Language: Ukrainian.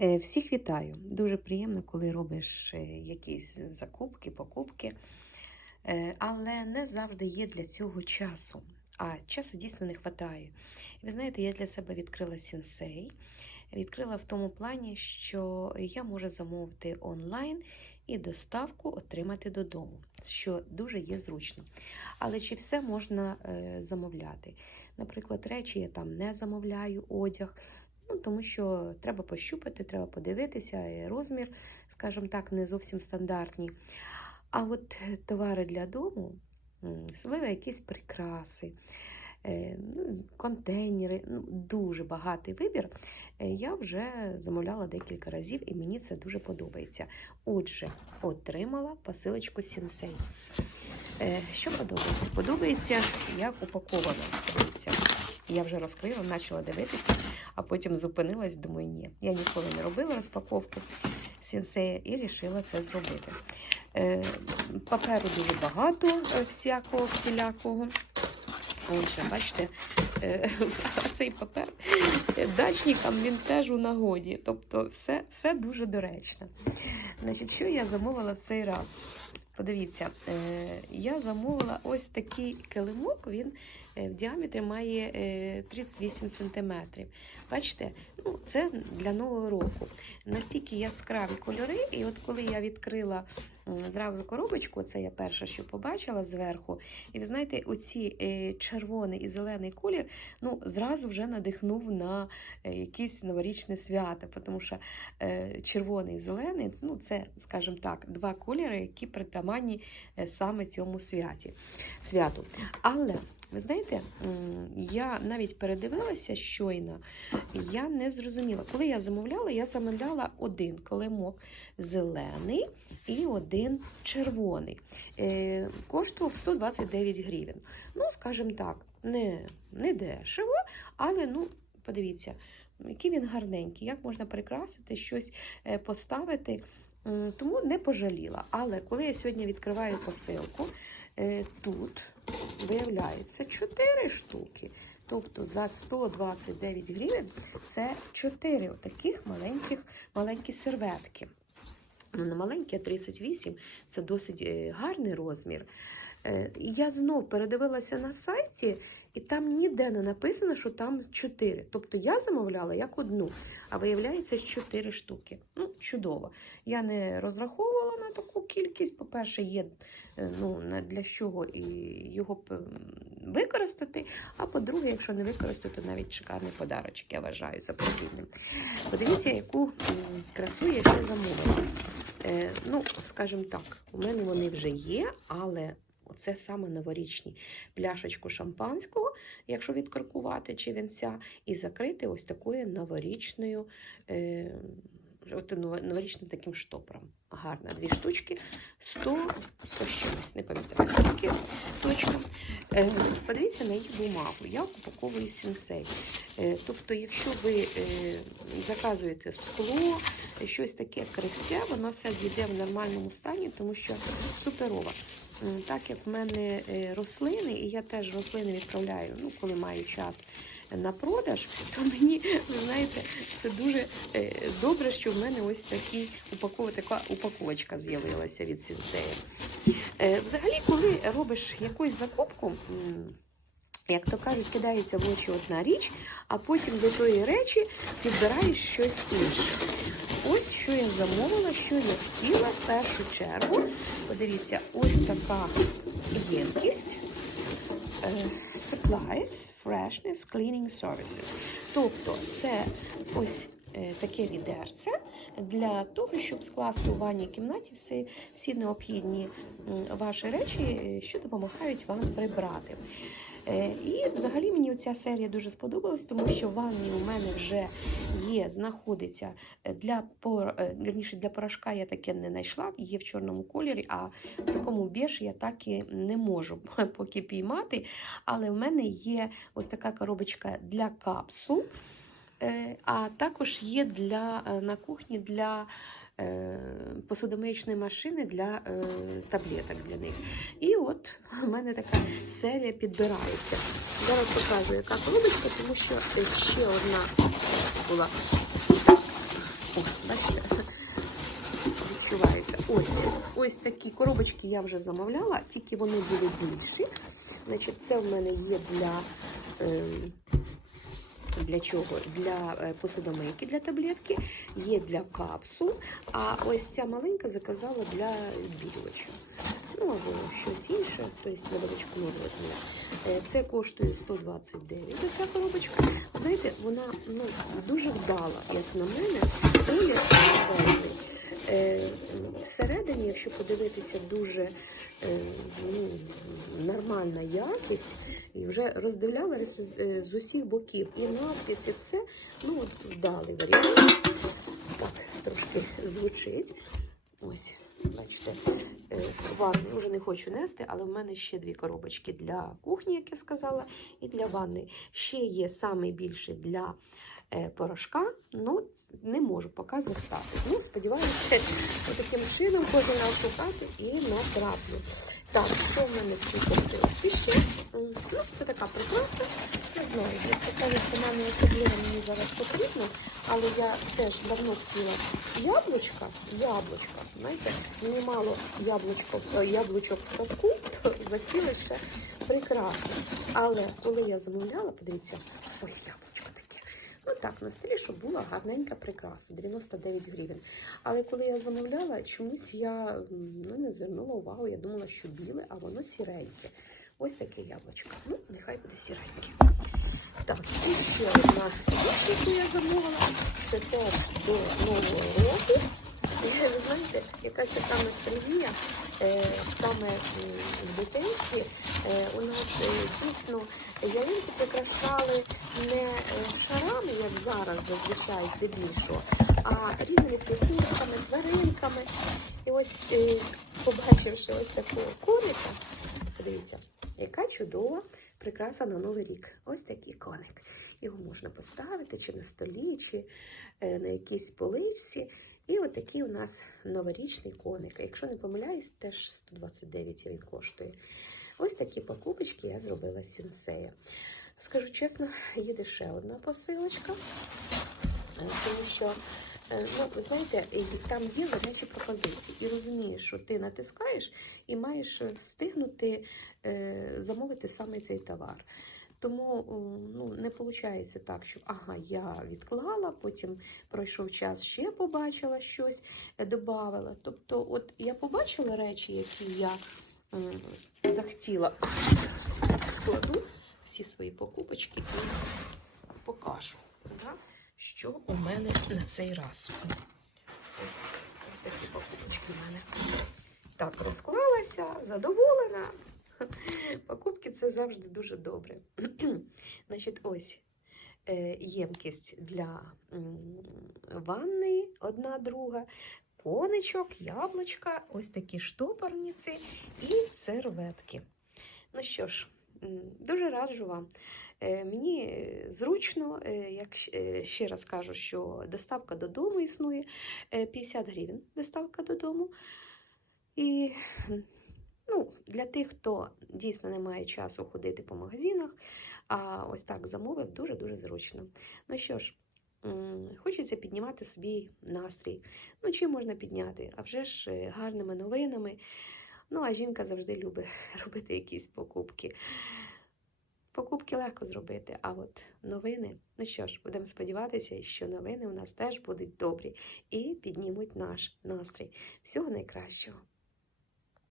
Е, Всіх вітаю. Дуже приємно, коли робиш е, якісь закупки, покупки. Е, Але не завжди є для цього часу. А часу дійсно не вистачає. Ви знаєте, я для себе відкрила сінсей. Відкрила в тому плані, що я можу замовити онлайн і доставку отримати додому, що дуже є зручно. Але чи все можна замовляти? Наприклад, речі я там не замовляю, одяг. Ну, тому що треба пощупати, треба подивитися, і розмір, скажімо так, не зовсім стандартні. А от товари для дому, особливо якісь прикраси, е, ну, контейнери, ну, дуже багатий вибір. Е, Я вже замовляла декілька разів, і мені це дуже подобається. Отже, отримала посилочку Сінсей. Е, Що подобається? Подобається, як упаковано. Я вже розкрила, почала дивитися, а потім зупинилась, думаю, ні. Я ніколи не робила розпаковки сінсея і вирішила це зробити. Е, Паперу дуже багато е, всякого, всілякого. Отже, бачите, е, цей папер дачникам він теж у нагоді. Тобто все, все дуже доречно. Значить, що я замовила в цей раз? Подивіться, я замовила ось такий килимок, він в діаметрі має е, 38 см. Бачите, ну, це для нового року. Настільки яскраві кольори, і от коли я відкрила зразу коробочку, це я перша, що побачила зверху. І ви знаєте, оці е, червоний і зелений колір ну, зразу вже надихнув на е, якесь новорічне свято, тому що е, червоний і зелений ну, це, скажімо так, два кольори, які притаманні е, саме цьому святі, святу. Але ви знаєте, я навіть передивилася щойно, я не зрозуміла. Коли я замовляла, я замовляла один килимок зелений і один червоний. Е, коштував 129 гривень. Ну, скажімо так, не, не дешево, але ну, подивіться, який він гарненький, як можна прикрасити, щось е, поставити. Тому не пожаліла. Але коли я сьогодні відкриваю посилку, е, тут виявляється 4 штуки. Тобто за 129 гривень це 4 таких маленьких маленькі серветки. Ну, не маленькі, а 38 це досить е, гарний розмір. Е, Я знов передивилася на сайті, і там ніде не написано, що там 4. Тобто я замовляла як одну, а виявляється 4 штуки. Ну, чудово. Я не розраховувала на таку кількість. По-перше, є е, ну, для чого його використати. А по-друге, якщо не використати, то навіть шикарний подарочок, я вважаю за потрібним. Подивіться, яку красу я ще замовила. Е, ну, скажімо так, у мене вони вже є, але це саме новорічні пляшечку шампанського, якщо відкаркувати чи вінця, і закрити ось такою новорічною. Е, новорічним таким штопором. Гарна. Дві штучки. 100, 100 з чимось, не пам'ятаю скільки точно. Е, подивіться на її бумагу. Я упаковую сінсей. Е, тобто, якщо ви е, заказуєте скло, щось таке крихке, воно все дійде в нормальному стані, тому що суперова. М, Так як в мене е, рослини, і я теж рослини відправляю, ну, коли маю час на продаж, то мені, ви знаєте, це дуже е, добре, що в мене ось такі упакова, така упаковочка з'явилася від сінсея. Е, Взагалі, коли робиш якусь закупку, як то кажуть, кидається в очі одна річ, а потім до тої речі підбираєш щось інше. Ось що я замовила, що я хотіла в першу чергу. Подивіться, ось така ємкість. Е, Supplies, Freshness, Cleaning Services. Тобто це ось е, таке відерце для того, щоб скласти у ванній кімнаті всі, всі необхідні ваші речі, е, що допомагають вам прибрати. І взагалі ця серія дуже сподобалась, тому що в ванні у мене вже є, знаходиться е, для е, вірніше для порошка я таке не знайшла, є в чорному кольорі, а в такому біж я так і не можу поки піймати. Але в мене є ось така коробочка для капсул, е, а також є для, на кухні для посудомиючної машини для таблеток для них. І от у мене така серія підбирається. Зараз показую, яка коробочка, тому що ще одна була. О, бачите, відчувається. Ось ось такі коробочки я вже замовляла, тільки вони були більші. Значить, Це в мене є для. Ем, для чого? Для е, посудомийки для таблетки, є для капсул, а ось ця маленька заказала для відбілювачів. Ну або щось інше, тобто невеличку розміру. Е, Це коштує 129 ця коробочка. Знаєте, вона ну, дуже вдала, як на мене. Е, Всередині, якщо подивитися, дуже е, ну, нормальна якість, і вже роздивляла з усіх боків. І надпис, і все. Ну, от вдалий варіант. Так, трошки звучить. Ось, бачите, ванну вже не хочу нести, але в мене ще дві коробочки для кухні, як я сказала, і для ванни. Ще є найбільше для порошка. Ну, не можу поки застати. Ну, сподіваюся, таким чином кожен раз шукати і натраплю. Так, що в мене в цій посилці ще? Ну, це така прикраса. Не знаю, то кажуть, вона особливо мені зараз потрібна, але я теж давно хотіла яблучка, яблучка, знаєте, мені мало яблучко, е, яблучок в садку, то захотіла ще прикрасу. Але коли я замовляла, подивіться, ось яблучко. Ну так, на столі, щоб була гарненька прикраса, 99 гривень. Але коли я замовляла, чомусь я ну, не звернула увагу, я думала, що біле, а воно сіреньке. Ось таке яблучко. Ну, нехай буде сіреньке. Так, і ще одна яку я замовила, це теж до Нового року. І, ви знаєте, якась така ностальгія, е, саме в дитинстві е, у нас е, дійсно ялинки прикрашали не шарами, як зараз зазвичай здебільшого, а різними фігурками, тваринками. І ось, побачивши ось такого коника, подивіться, яка чудова прикраса на Новий рік. Ось такий коник. Його можна поставити чи на столі, чи на якійсь поличці. І от такий у нас новорічний коник. Якщо не помиляюсь, теж 129 він коштує. Ось такі покупочки я зробила з сінсея. Скажу чесно, їде ще одна посилочка, тому що. е, Ну, знаєте, там є ведучі пропозиції, і розумієш, що ти натискаєш і маєш встигнути е, замовити саме цей товар. Тому ну, не виходить так, що ага, я відклала, потім пройшов час, ще побачила щось, е, додавала. Тобто, от я побачила речі, які я м, захотіла, складу всі свої покупочки і покажу, да, що у мене на цей раз. Ось, ось такі покупочки в мене. Так, розклалася, задоволена. Покупки це завжди дуже добре. Значить, ось е, ємкість для ванни, одна друга, коничок, яблучка, ось такі штопорниці і серветки. Ну що ж, дуже раджу вам. Е, Мені зручно, е, як ще раз кажу, що доставка додому існує е, 50 гривень доставка додому. І ну, для тих, хто дійсно не має часу ходити по магазинах, а ось так замовив, дуже-дуже зручно. Ну що ж, хочеться піднімати собі настрій. Ну, чим можна підняти? А вже ж е, гарними новинами. Ну, а жінка завжди любить робити якісь покупки. Покупки легко зробити, а от новини, ну що ж, будемо сподіватися, що новини у нас теж будуть добрі і піднімуть наш настрій. Всього найкращого.